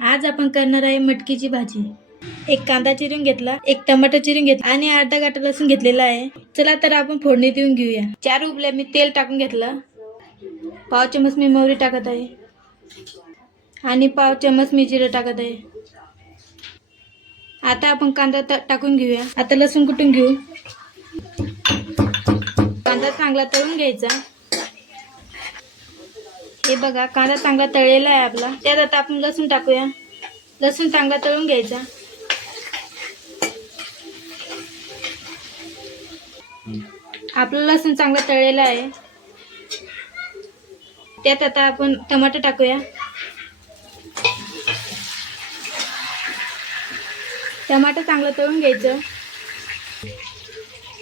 आज आपण करणार आहे मटकीची भाजी. एक कांदा चिरून घेतला एक टमाटर चिरून घेतला आणि अर्धा गाठा लसूण घेतलेला आहे. चला तर आपण फोडणी देऊन घेऊया. चार उबल्या मी तेल टाकून घेतलं. पाव चमच मी मोहरी टाकत आहे. आणि पाव चमच मी जिरं टाकत आहे. आता आपण कांदा टाकून घेऊया. आता लसूण कुटून घेऊ. कांदा चांगला तळून घ्यायचा. हे बघा कांदा चांगला तळलेला आहे आपला. त्यात आता आपण लसूण टाकूया. लसूण चांगला तळून घ्यायचा. आपलं लसूण चांगला तळलेला आहे. त्यात आता आपण टमाटर टाकूया. टमाटर चांगलं तळून घ्यायचं.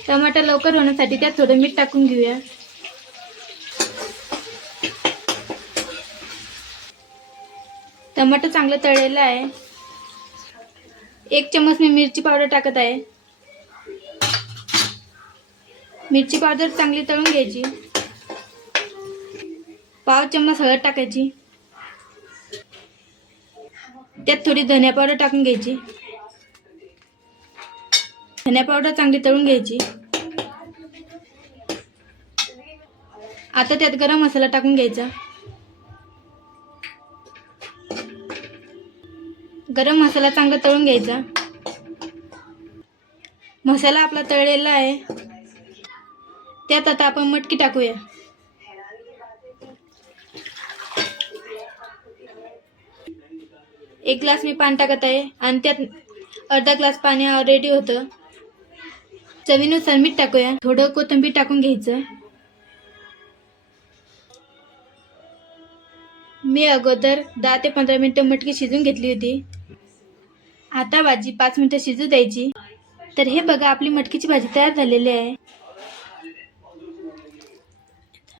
टमाटर लवकर होण्यासाठी त्यात थोडं मीठ टाकून घेऊया. टमाटर चांगलं तळलेलं आहे. एक चमच मी मिरची पावडर टाकत आहे. मिरची पावडर चांगली तळून घ्यायची. पाव चम्मच हळद टाकायची. त्यात थोडी धनिया पावडर टाकून घ्यायची. धनिया पावडर चांगली तळून घ्यायची. आता त्यात गरम मसाला टाकून घ्यायचा. गरम मसाला चांगला तळून घ्यायचा. मसाला आपला तळलेला आहे. त्यात आता आपण मटकी टाकूया. एक ग्लास मी पाणी टाकत आहे आणि त्यात अर्धा ग्लास पाणी रेडी होतं. चवीनुसार मीठ टाकूया. थोडं कोथिंबीर टाकून घ्यायचं. मी अगोदर दहा ते पंधरा मिनटं मटकी शिजून घेतली होती. आता भाजी पाच मिनटं शिजू द्यायची. तर हे बघा आपली मटकीची भाजी तयार झालेली आहे.